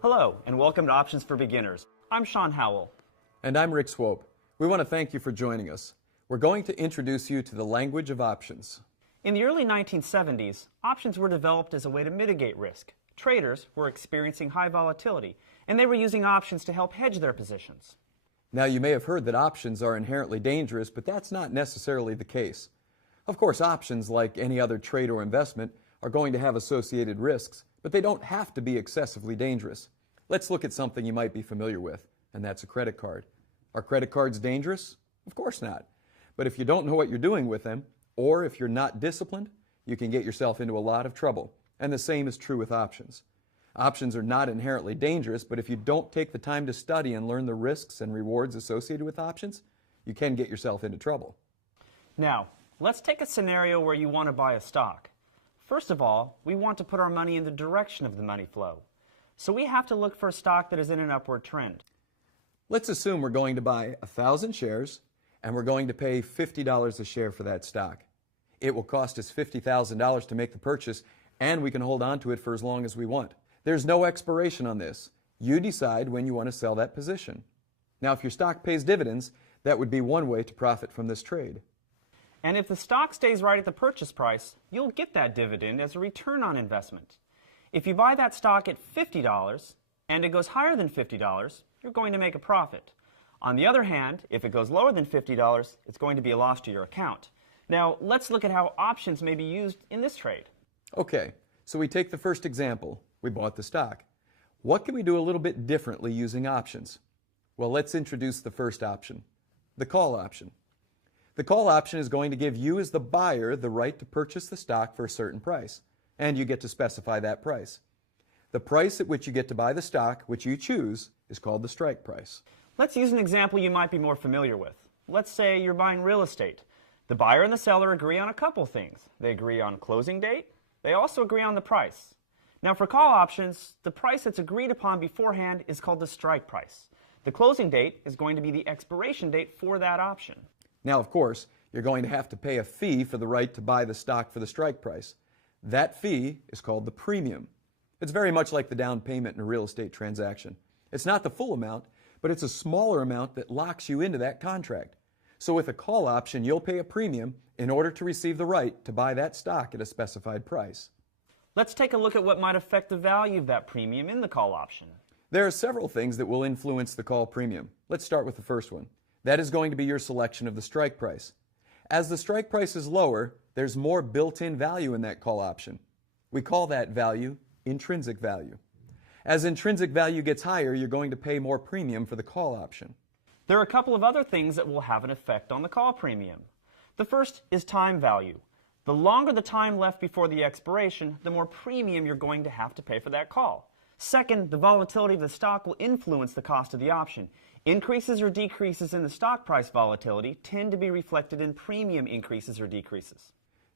Hello, and welcome to Options for Beginners. I'm Sean Howell. And I'm Rick Swope. We want to thank you for joining us. We're going to introduce you to the language of options. In the early 1970s, options were developed as a way to mitigate risk. Traders were experiencing high volatility, and they were using options to help hedge their positions. Now, you may have heard that options are inherently dangerous, but that's not necessarily the case. Of course, options, like any other trade or investment, are going to have associated risks, but they don't have to be excessively dangerous. Let's look at something you might be familiar with, and that's a credit card. Are credit cards dangerous? Of course not. But if you don't know what you're doing with them, or if you're not disciplined, you can get yourself into a lot of trouble. And the same is true with options. Options are not inherently dangerous, but if you don't take the time to study and learn the risks and rewards associated with options, you can get yourself into trouble. Now, let's take a scenario where you want to buy a stock. First of all, we want to put our money in the direction of the money flow. So we have to look for a stock that is in an upward trend. Let's assume we're going to buy 1,000 shares, and we're going to pay $50 a share for that stock. It will cost us $50,000 to make the purchase, and we can hold on to it for as long as we want. There's no expiration on this. You decide when you want to sell that position. Now, if your stock pays dividends, that would be one way to profit from this trade. And if the stock stays right at the purchase price, you'll get that dividend as a return on investment. If you buy that stock at $50 and it goes higher than $50, you're going to make a profit. On the other hand, if it goes lower than $50, it's going to be a loss to your account. Now, let's look at how options may be used in this trade. Okay, so we take the first example. We bought the stock. What can we do a little bit differently using options? Well, let's introduce the first option, the call option. The call option is going to give you as the buyer the right to purchase the stock for a certain price, and you get to specify that price. The price at which you get to buy the stock, which you choose, is called the strike price. Let's use an example you might be more familiar with. Let's say you're buying real estate. The buyer and the seller agree on a couple things. They agree on closing date. They also agree on the price. Now, for call options, the price that's agreed upon beforehand is called the strike price. The closing date is going to be the expiration date for that option. Now, of course, you're going to have to pay a fee for the right to buy the stock for the strike price. That fee is called the premium. It's very much like the down payment in a real estate transaction. It's not the full amount, but it's a smaller amount that locks you into that contract. So with a call option, you'll pay a premium in order to receive the right to buy that stock at a specified price. Let's take a look at what might affect the value of that premium in the call option. There are several things that will influence the call premium. Let's start with the first one. That is going to be your selection of the strike price. As the strike price is lower, there's more built-in value in that call option. We call that value intrinsic value. As intrinsic value gets higher, you're going to pay more premium for the call option. There are a couple of other things that will have an effect on the call premium. The first is time value. The longer the time left before the expiration, the more premium you're going to have to pay for that call. Second, the volatility of the stock will influence the cost of the option. Increases or decreases in the stock price volatility tend to be reflected in premium increases or decreases.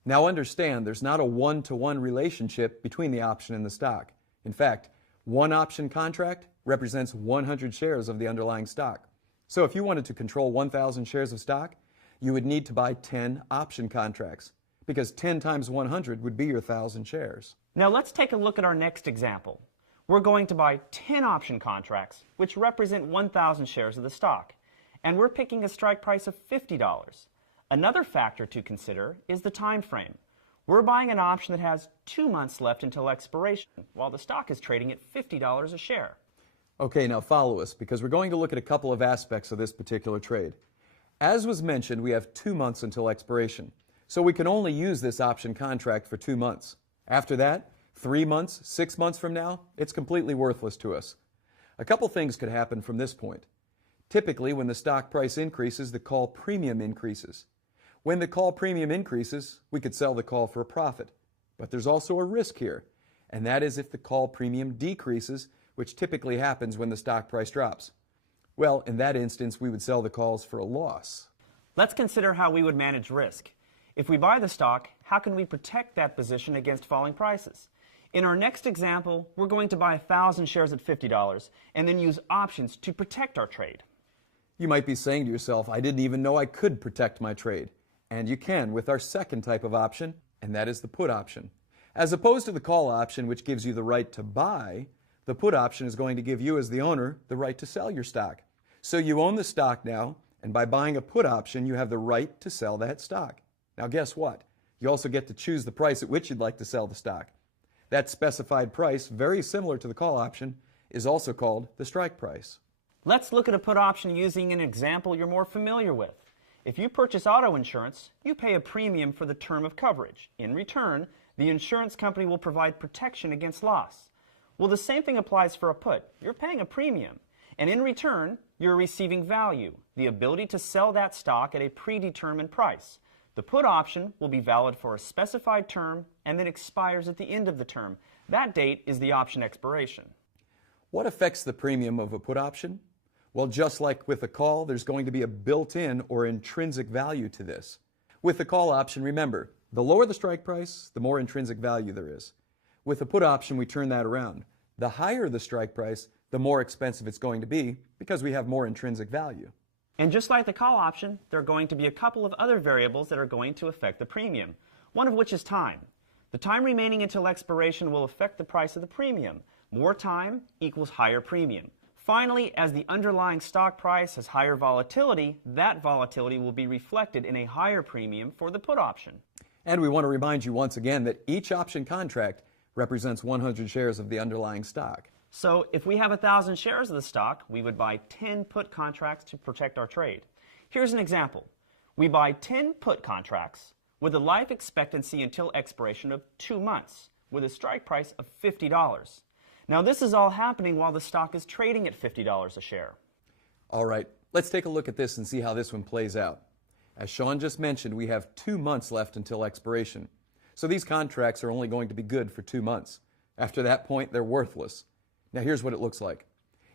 Now understand, there's not a one-to-one relationship between the option and the stock. In fact, one option contract represents 100 shares of the underlying stock. So if you wanted to control 1,000 shares of stock, you would need to buy 10 option contracts, because 10 times 100 would be your 1,000 shares. Now let's take a look at our next example. We're going to buy 10 option contracts, which represent 1,000 shares of the stock, and we're picking a strike price of $50. Another factor to consider is the time frame. We're buying an option that has 2 months left until expiration, while the stock is trading at $50 a share. Okay, now follow us, because we're going to look at a couple of aspects of this particular trade. As was mentioned, we have 2 months until expiration, so we can only use this option contract for 2 months. After that, 3 months, 6 months from now, it's completely worthless to us. A couple things could happen from this point. Typically, when the stock price increases, the call premium increases. When the call premium increases, we could sell the call for a profit. But there's also a risk here, and that is if the call premium decreases, which typically happens when the stock price drops. Well, in that instance, we would sell the calls for a loss. Let's consider how we would manage risk. If we buy the stock, how can we protect that position against falling prices? In our next example, we're going to buy 1,000 shares at $50 and then use options to protect our trade. You might be saying to yourself, I didn't even know I could protect my trade. And you can with our second type of option, and that is the put option. As opposed to the call option, which gives you the right to buy, The put option is going to give you, as the owner, the right to sell your stock. So you own the stock now, and by buying a put option, you have the right to sell that stock. Now guess what? You also get to choose the price at which you'd like to sell the stock. That specified price, very similar to the call option, is also called the strike price. Let's look at a put option using an example you're more familiar with. If you purchase auto insurance, you pay a premium for the term of coverage. In return, the insurance company will provide protection against loss. Well, the same thing applies for a put. You're paying a premium, and in return, you're receiving value, the ability to sell that stock at a predetermined price. The put option will be valid for a specified term and then expires at the end of the term. That date is the option expiration. What affects the premium of a put option? Well, just like with a call, there's going to be a built-in or intrinsic value to this. With the call option, remember, the lower the strike price, the more intrinsic value there is. With the put option, we turn that around. The higher the strike price, the more expensive it's going to be because we have more intrinsic value. And just like the call option, there are going to be a couple of other variables that are going to affect the premium, one of which is time. The time remaining until expiration will affect the price of the premium. More time equals higher premium. Finally, as the underlying stock price has higher volatility, that volatility will be reflected in a higher premium for the put option. And we want to remind you once again that each option contract represents 100 shares of the underlying stock. So if we have 1,000 shares of the stock, we would buy 10 put contracts to protect our trade. Here's an example. We buy 10 put contracts with a life expectancy until expiration of 2 months with a strike price of $50. Now this is all happening while the stock is trading at $50 a share. All right, let's take a look at this and see how this one plays out. As Sean just mentioned, we have 2 months left until expiration. So these contracts are only going to be good for 2 months. After that point, they're worthless. Now here's what it looks like.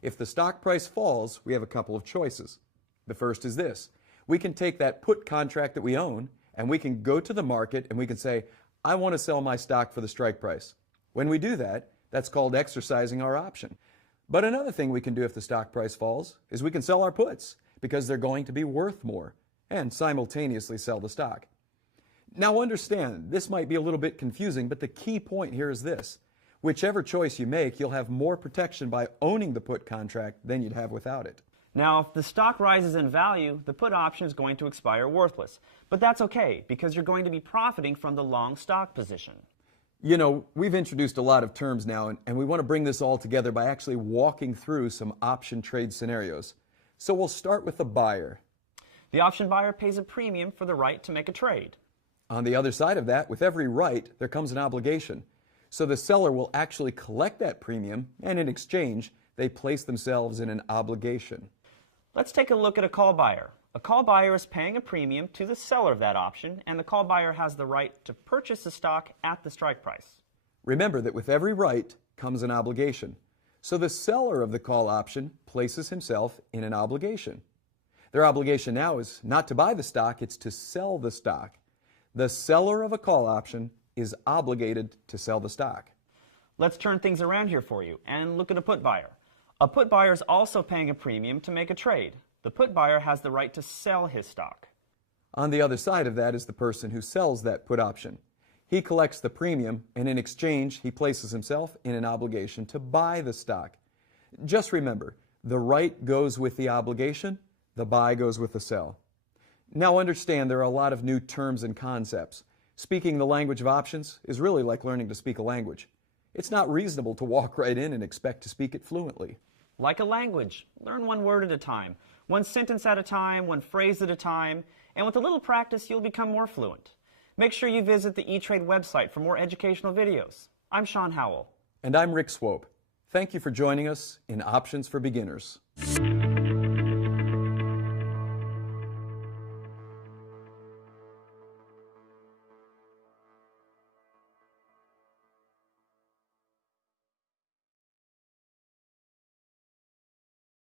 If the stock price falls, we have a couple of choices. The first is this. We can take that put contract that we own and we can go to the market and we can say, I want to sell my stock for the strike price. When we do that, that's called exercising our option. But another thing we can do if the stock price falls is we can sell our puts because they're going to be worth more and simultaneously sell the stock. Now understand, this might be a little bit confusing, but the key point here is this. Whichever choice you make, you'll have more protection by owning the put contract than you'd have without it. Now, if the stock rises in value, the put option is going to expire worthless. But that's okay, because you're going to be profiting from the long stock position. You know, we've introduced a lot of terms now, and we want to bring this all together by actually walking through some option trade scenarios. So we'll start with the buyer. The option buyer pays a premium for the right to make a trade. On the other side of that, with every right, there comes an obligation. So the seller will actually collect that premium, and in exchange, they place themselves in an obligation. Let's take a look at a call buyer. A call buyer is paying a premium to the seller of that option, and the call buyer has the right to purchase the stock at the strike price. Remember that with every right comes an obligation. So the seller of the call option places himself in an obligation. Their obligation now is not to buy the stock, it's to sell the stock. The seller of a call option is obligated to sell the stock. Let's turn things around here for you and look at a put buyer. A put buyer is also paying a premium to make a trade. The put buyer has the right to sell his stock. On the other side of that is the person who sells that put option. He collects the premium, and in exchange, he places himself in an obligation to buy the stock. Just remember, the right goes with the obligation, the buy goes with the sell. Now understand there are a lot of new terms and concepts. Speaking the language of options is really like learning to speak a language. It's not reasonable to walk right in and expect to speak it fluently. Like a language, learn one word at a time, one sentence at a time, one phrase at a time, and with a little practice, you'll become more fluent. Make sure you visit the E-Trade website for more educational videos. I'm Sean Howell. And I'm Rick Swope. Thank you for joining us in Options for Beginners.